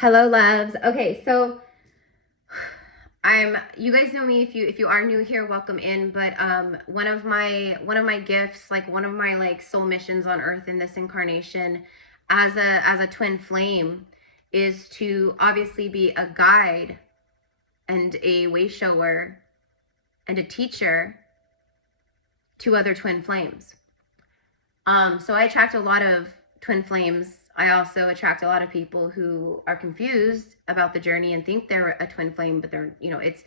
Hello, loves. Okay, so you guys know me. If you are new here, welcome in. But one of my gifts, like one of my like soul missions on earth in this incarnation as a twin flame, is to obviously be a guide and a way shower and a teacher to other twin flames. So I attract a lot of twin flames. I also attract a lot of people who are confused about the journey and think they're a twin flame, but they're, you know, it's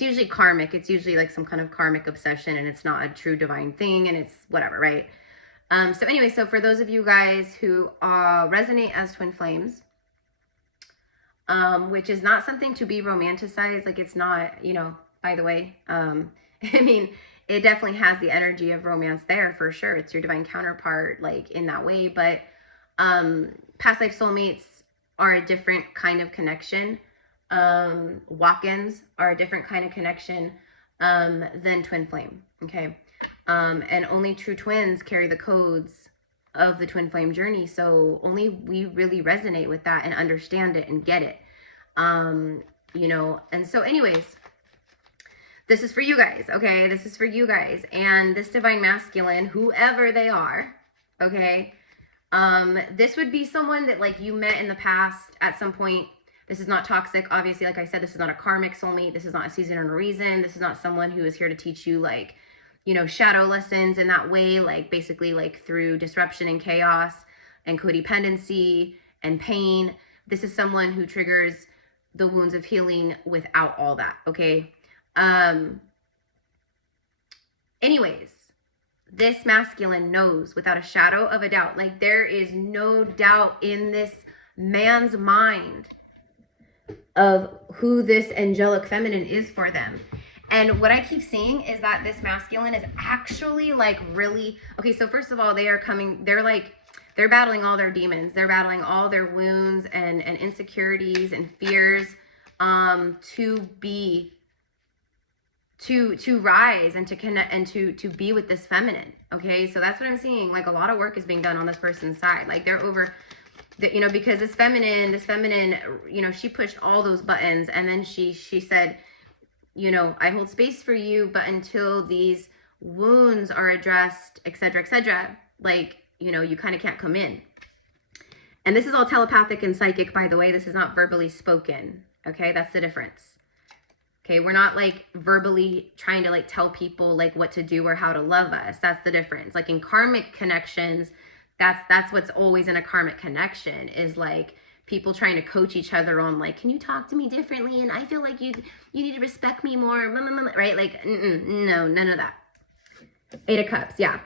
usually karmic. It's usually like some kind of karmic obsession, and it's not a true divine thing, and it's whatever, right? So anyway, so for those of you guys who resonate as twin flames, which is not something to be romanticized, like it's not, you know, by the way, I mean, it definitely has the energy of romance there for sure. It's your divine counterpart, like in that way. But past life soulmates are a different kind of connection. Walk-ins are a different kind of connection than twin flame. Okay. And only true twins carry the codes of the twin flame journey. So only we really resonate with that and understand it and get it. You know, and so anyways, this is for you guys, okay? This is for you guys. And this divine masculine, whoever they are, okay? This would be someone that like you met in the past at some point. This is not toxic. Obviously, like I said, this is not a karmic soulmate. This is not a season and a reason. This is not someone who is here to teach you like, you know, shadow lessons in that way, like basically like through disruption and chaos and codependency and pain. This is someone who triggers the wounds of healing without all that, okay? Anyways, this masculine knows without a shadow of a doubt, like there is no doubt in this man's mind of who this angelic feminine is for them. And what I keep seeing is that this masculine is actually like really, okay, so first of all, they're battling all their demons. They're battling all their wounds and insecurities and fears to rise and to connect and to be with this feminine. Okay, so that's what I'm seeing. Like a lot of work is being done on this person's side. Like they're over, you know, because this feminine, you know, she pushed all those buttons, and then she said, you know, I hold space for you, but until these wounds are addressed, etc., like, you know, you kind of can't come in. And this is all telepathic and psychic, by the way. This is not verbally spoken. Okay, that's the difference. Okay, we're not like verbally trying to like tell people like what to do or how to love us. That's the difference. Like in karmic connections, that's what's always in a karmic connection, is like people trying to coach each other on like, can you talk to me differently? And I feel like you need to respect me more, right? Like, no, none of that. 8 of Cups, yeah.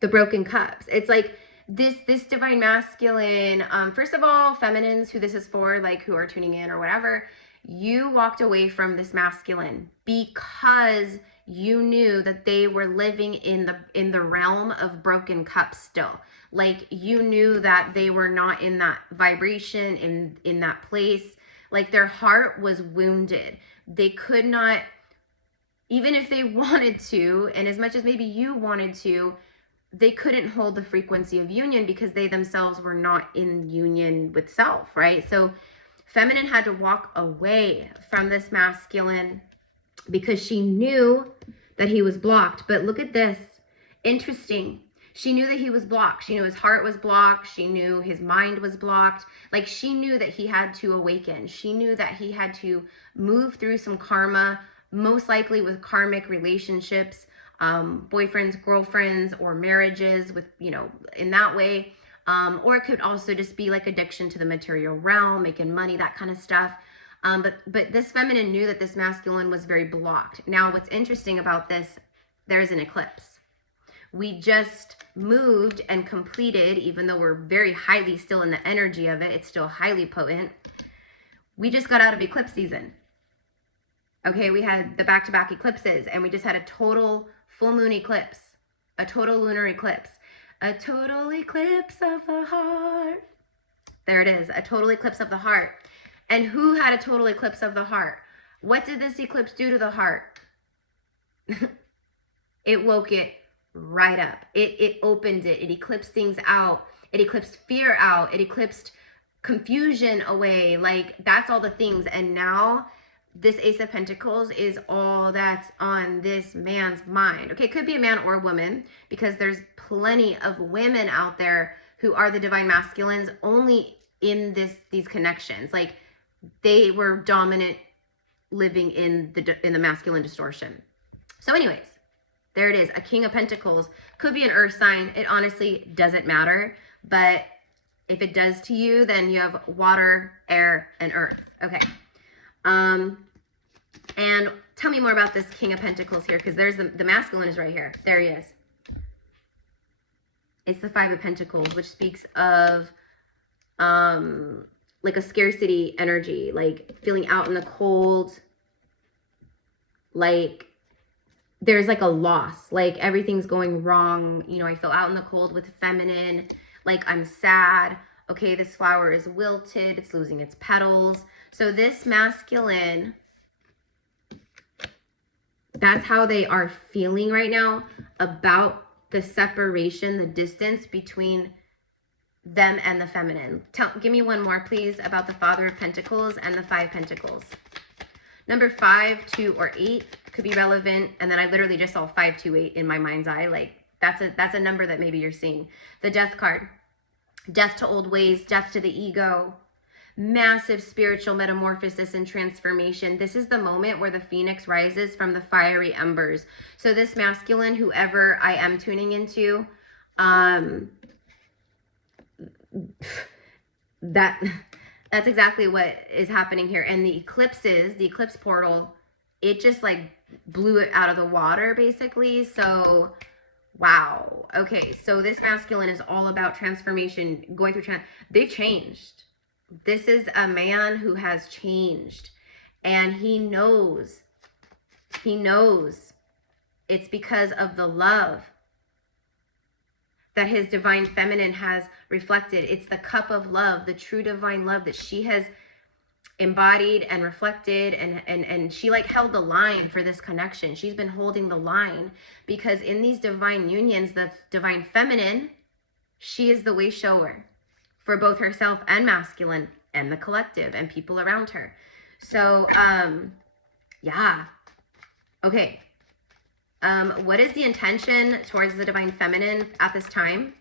The broken cups. It's like this divine masculine, first of all, feminines who this is for, like who are tuning in or whatever, you walked away from this masculine because you knew that they were living in the realm of broken cups still. Like you knew that they were not in that vibration, in that place. Like their heart was wounded. They could not, even if they wanted to, and as much as maybe you wanted to, they couldn't hold the frequency of union because they themselves were not in union with self, right? So feminine had to walk away from this masculine because she knew that he was blocked. But look at this. Interesting. She knew that he was blocked. She knew his heart was blocked. She knew his mind was blocked. Like she knew that he had to awaken. She knew that he had to move through some karma, most likely with karmic relationships, boyfriends, girlfriends, or marriages with, you know, in that way. Or it could also just be like addiction to the material realm, making money, that kind of stuff. But this feminine knew that this masculine was very blocked. Now, what's interesting about this, there's an eclipse. We just moved and completed, even though we're very highly still in the energy of it, it's still highly potent. We just got out of eclipse season. Okay, we had the back-to-back eclipses, and we just had a total full moon eclipse, a total lunar eclipse, a total eclipse of the heart. There it is, a total eclipse of the heart. And who had a total eclipse of the heart? What did this eclipse do to the heart? It woke it right up. It opened it. It eclipsed things out. It eclipsed fear out. It eclipsed confusion away. Like, that's all the things. And now this Ace of Pentacles is all that's on this man's mind. Okay, it could be a man or a woman, because there's plenty of women out there who are the divine masculines only in these connections. Like, they were dominant living in the masculine distortion. So anyways, there it is. A King of Pentacles could be an earth sign. It honestly doesn't matter. But if it does to you, then you have water, air, and earth. Okay. And tell me more about this King of Pentacles here, because there's the masculine is right here. There he is. It's the Five of Pentacles, which speaks of like a scarcity energy, like feeling out in the cold, like there's like a loss, like everything's going wrong. You know, I feel out in the cold with feminine, like I'm sad. Okay, this flower is wilted, it's losing its petals. So this masculine, that's how they are feeling right now about the separation, the distance between them and the feminine. Give me one more, please, about the Father of Pentacles and the Five Pentacles. Number 5, 2, or 8 could be relevant. And then I literally just saw 5, 2, 8 in my mind's eye. Like, that's a number that maybe you're seeing. The Death card. Death to old ways, death to the ego. Massive spiritual metamorphosis and transformation. This is the moment where the phoenix rises from the fiery embers. So this masculine, whoever I am tuning into, that's exactly what is happening here. And the eclipses, the eclipse portal, it just like blew it out of the water basically. So wow. Okay, so this masculine is all about transformation, going through they've changed. This is a man who has changed, and he knows it's because of the love that his divine feminine has reflected. It's the cup of love, the true divine love that she has embodied and reflected, and she like held the line for this connection. She's been holding the line, because in these divine unions, the divine feminine, she is the way shower for both herself and masculine and the collective and people around her. So yeah, okay. What is the intention towards the divine feminine at this time?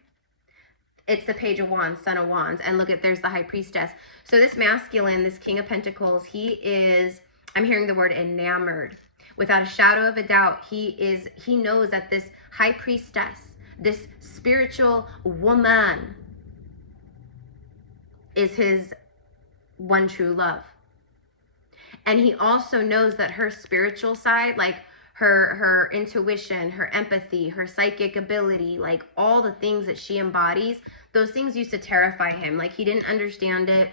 It's the Page of Wands, Son of Wands. And look at, there's the High Priestess. So this masculine, this King of Pentacles, he is, I'm hearing the word enamored. Without a shadow of a doubt, he knows that this High Priestess, this spiritual woman, is his one true love. And he also knows that her spiritual side, like her intuition, her empathy, her psychic ability, like all the things that she embodies, those things used to terrify him. Like, he didn't understand it.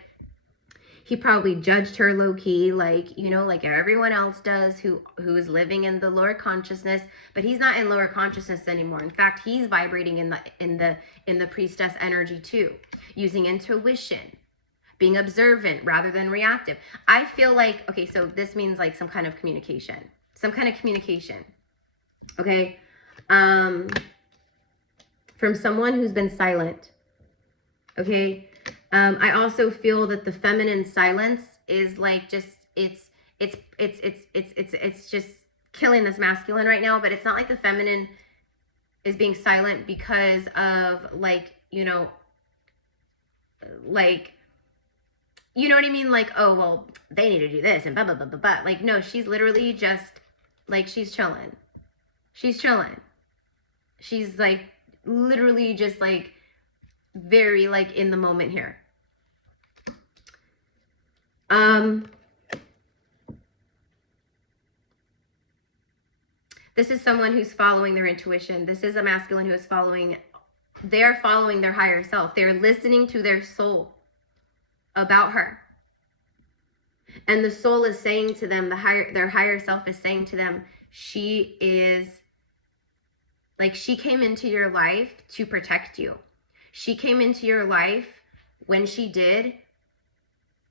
He probably judged her low key, like, you know, like everyone else does who is living in the lower consciousness, but he's not in lower consciousness anymore. In fact, he's vibrating in the priestess energy too, using intuition, being observant rather than reactive. I feel like, okay, so this means like some kind of communication. Some kind of communication, okay? From someone who's been silent, okay? I also feel that the feminine silence is like just, it's just killing this masculine right now, but it's not like the feminine is being silent because of like, you know, like, you know what I mean? Like, oh, well, they need to do this and blah, blah, blah, blah, blah. Like, no, she's literally just, like, she's chilling. She's chilling. She's, like, literally just, like, very, like, in the moment here. This is someone who's following their intuition. This is a masculine who is following, they're following their higher self. They're listening to their soul about her. And the soul is saying to them, their higher self is saying to them, she is, like, she came into your life to protect you. She came into your life when she did,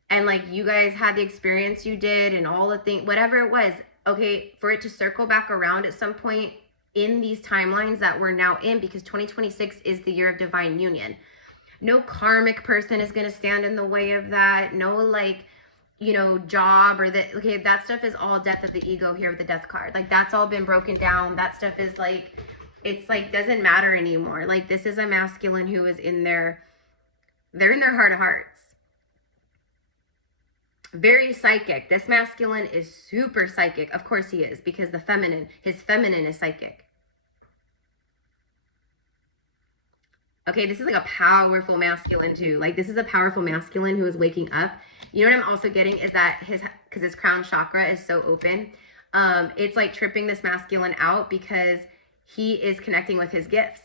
and like you guys had the experience you did and all the things, whatever it was, okay, for it to circle back around at some point in these timelines that we're now in, because 2026 is the year of divine union. no karmic person is going to stand in the way of that. No, like, you know, job or that. Okay, that stuff is all death of the ego here with the death card. Like, that's all been broken down. That stuff is like, it's like, doesn't matter anymore. Like, this is a masculine who is in their, they're in their heart of hearts. Very psychic. This masculine is super psychic. Of course he is, because the feminine, his feminine is psychic. Okay, this is like a powerful masculine too. Like, this is a powerful masculine who is waking up. You know what I'm also getting is that because his crown chakra is so open, it's like tripping this masculine out because he is connecting with his gifts.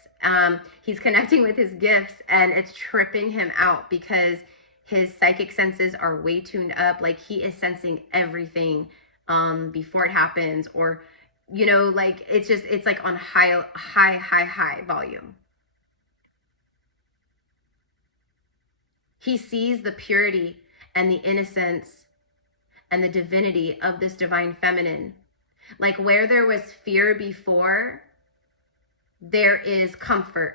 He's connecting with his gifts and it's tripping him out because his psychic senses are way tuned up. Like, he is sensing everything before it happens, or, you know, like, it's just, it's like on high volume. He sees the purity and the innocence and the divinity of this divine feminine. Like, where there was fear before, there is comfort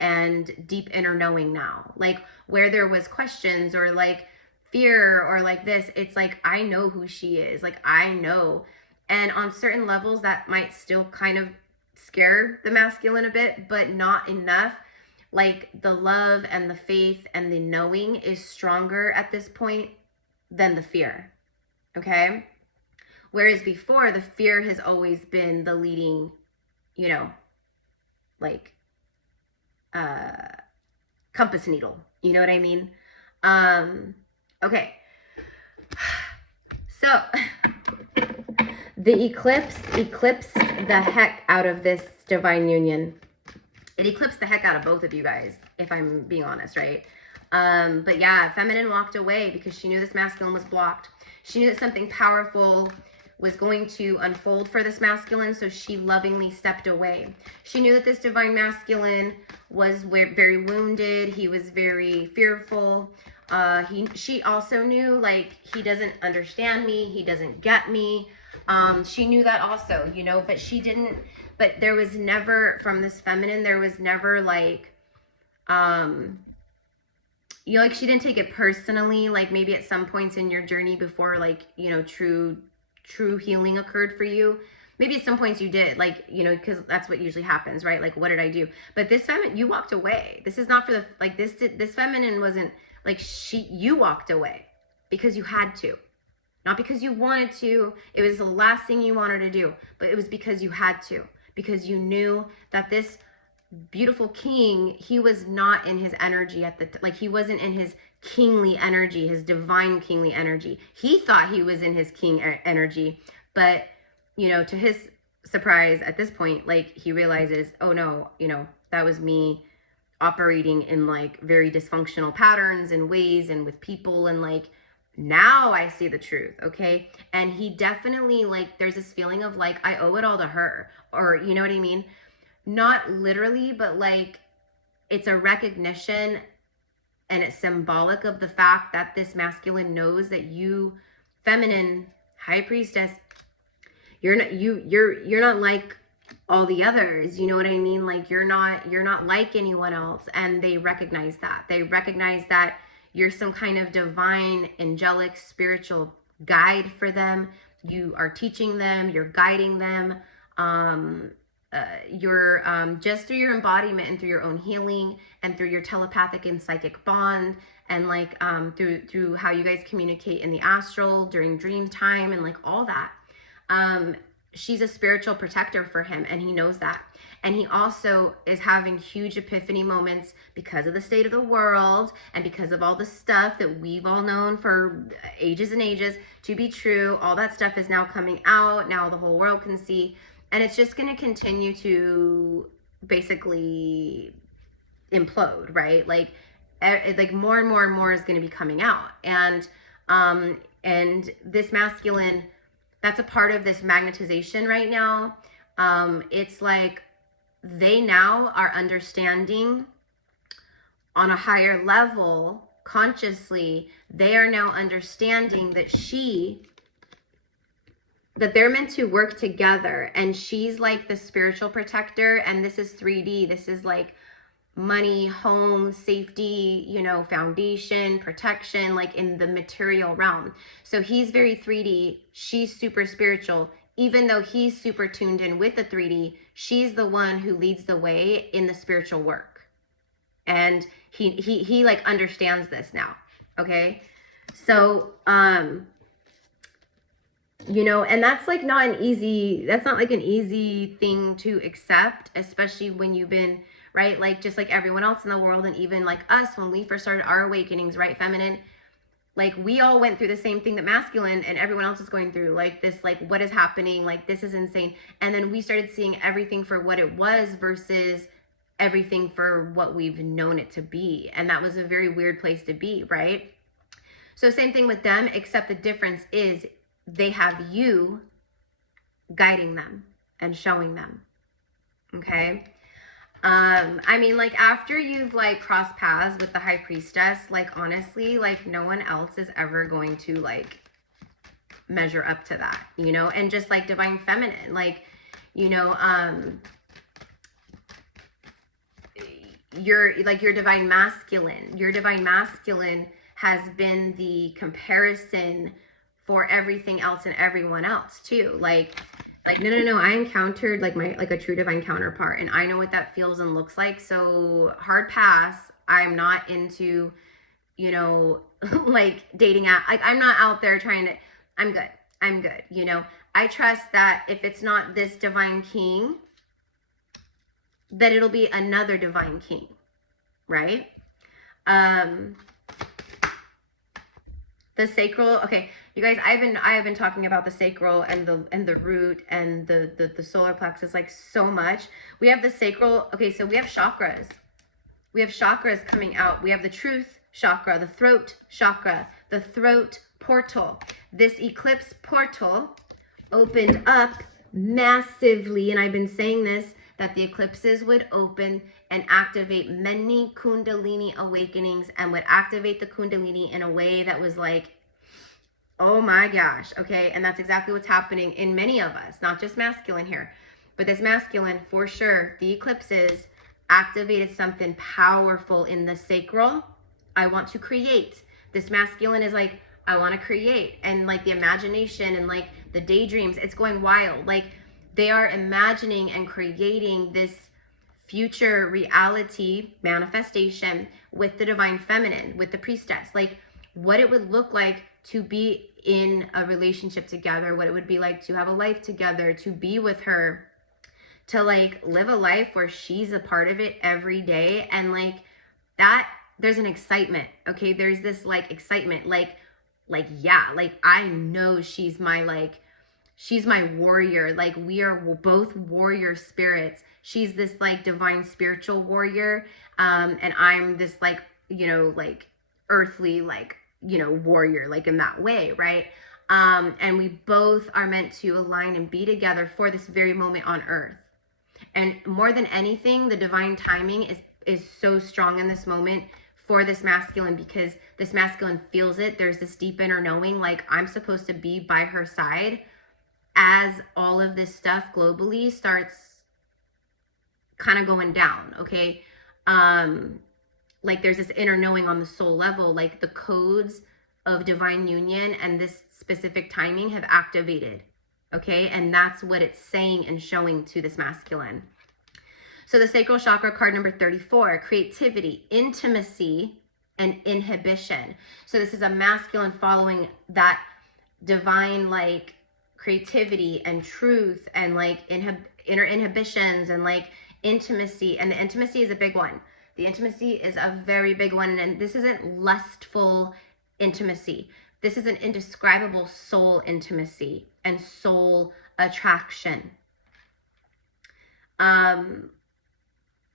and deep inner knowing now. Like, where there was questions or like fear or like this, it's like, I know who she is. Like, I know. And on certain levels that might still kind of scare the masculine a bit, but not enough. Like, the love and the faith and the knowing is stronger at this point than the fear. Okay? Whereas before, the fear has always been the leading, you know, like, compass needle. You know what I mean? Okay. So, the eclipse eclipsed the heck out of this divine union. It eclipsed the heck out of both of you guys, if I'm being honest, right? But yeah, feminine walked away because she knew this masculine was blocked. She knew that something powerful was going to unfold for this masculine, so she lovingly stepped away. She knew that this divine masculine was very wounded. He was very fearful. She also knew, like, he doesn't understand me. He doesn't get me. She knew that also, you know, but she didn't, but there was never, from this feminine, there was never like, you know, like, she didn't take it personally, like maybe at some points in your journey before, like, you know, true healing occurred for you. Maybe at some points you did, like, you know, because that's what usually happens, right? Like, what did I do? But this feminine, you walked away. This is not for the, like, this feminine wasn't, like, you walked away because you had to. Not because you wanted to. It was the last thing you wanted to do. But it was because you had to. Because you knew that this beautiful king, he was not in his energy at the, like, he wasn't in his kingly energy, his divine kingly energy. He thought he was in his king energy, but, you know, to his surprise at this point, like, he realizes, oh no, you know, that was me operating in like very dysfunctional patterns and ways and with people, and like, now I see the truth. Okay. And he definitely, like, there's this feeling of like, I owe it all to her, or, you know what I mean? Not literally, but like, it's a recognition and it's symbolic of the fact that this masculine knows that you, feminine high priestess, you're not like all the others. You know what I mean? Like, you're not like anyone else. And they recognize that. They recognize that you're some kind of divine, angelic, spiritual guide for them. You are teaching them, you're guiding them. You're just through your embodiment and through your own healing and through your telepathic and psychic bond, and like through how you guys communicate in the astral during dream time and like all that. She's a spiritual protector for him, and he knows that. And he also is having huge epiphany moments because of the state of the world and because of all the stuff that we've all known for ages and ages to be true. All that stuff is now coming out. Now the whole world can see. And it's just going to continue to basically implode, right? Like more and more and more is going to be coming out. And this masculine, that's a part of this magnetization right now. It's like they now are understanding on a higher level, consciously, they are now understanding that that they're meant to work together, and she's like the spiritual protector, and this is 3D. This is like money, home, safety, you know, foundation, protection, like in the material realm. So he's very 3D, she's super spiritual. Even though he's super tuned in with the 3D, she's the one who leads the way in the spiritual work. And he like understands this now. Okay. So, you know, and that's like not an easy, that's not like an easy thing to accept, especially when you've been, right? Like just like everyone else in the world, and even like us, when we first started our awakenings, right? Feminine, like we all went through the same thing that masculine and everyone else is going through, like this, like what is happening, like this is insane. And then we started seeing everything for what it was versus everything for what we've known it to be. And that was a very weird place to be, right? So same thing with them, except the difference is they have you guiding them and showing them. Okay. I mean, like after you've like crossed paths with the high priestess, like honestly, like no one else is ever going to like measure up to that, you know. And just like divine feminine, like, you know, your divine masculine has been the comparison for everything else and everyone else too. Like no, I encountered like a true divine counterpart, and I know what that feels and looks like. So hard pass. I'm not into, you know, like dating app. Like I'm not out there trying to, I'm good. You know, I trust that if it's not this divine king, that it'll be another divine king, right? The sacral, okay, you guys, I have been talking about the sacral and the root and the solar plexus like so much. We have the sacral, okay, so we have chakras. We have chakras coming out. We have the truth chakra, the throat chakra, the throat portal. This eclipse portal opened up massively, and I've been saying this, that the eclipses would open and activate many kundalini awakenings, and would activate the kundalini in a way that was like, oh my gosh, okay? And that's exactly what's happening in many of us, not just masculine here, but this masculine, for sure, the eclipses activated something powerful in the sacral. I want to create. This masculine is like, I want to create, and like the imagination and like the daydreams, it's going wild. Like they are imagining and creating this future reality manifestation with the divine feminine, with the priestess, like what it would look like to be in a relationship together, what it would be like to have a life together, to be with her, to like live a life where she's a part of it every day. And like that, there's an excitement, okay? There's this like excitement, like yeah, like I know she's my warrior. Like we are both warrior spirits. She's this like divine spiritual warrior, and I'm this like, you know, like earthly, like, you know, warrior, like in that way, right? And we both are meant to align and be together for this very moment on earth. And more than anything, the divine timing is so strong in this moment for this masculine, because this masculine feels it. There's this deep inner knowing, like I'm supposed to be by her side as all of this stuff globally starts kind of going down, okay? Like there's this inner knowing on the soul level, like the codes of divine union and this specific timing have activated, okay? And that's what it's saying and showing to this masculine. So the sacral chakra, card number 34, creativity, intimacy, and inhibition. So this is a masculine following that divine like creativity and truth and like inner inhibitions and like intimacy. And the intimacy is a big one. The intimacy is a very big one. And this isn't lustful intimacy. This is an indescribable soul intimacy and soul attraction.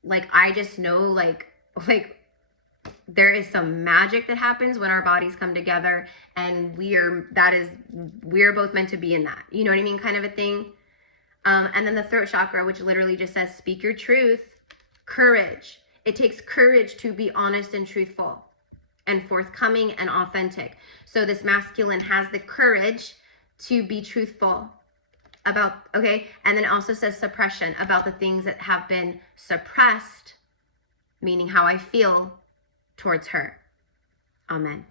Like I just know like there is some magic that happens when our bodies come together, and we're both meant to be in that, you know what I mean, kind of a thing. And then the throat chakra, which literally just says speak your truth, courage. It takes courage to be honest and truthful and forthcoming and authentic. So this masculine has the courage to be truthful about, okay? And then it also says suppression, about the things that have been suppressed meaning how I feel towards her. Amen.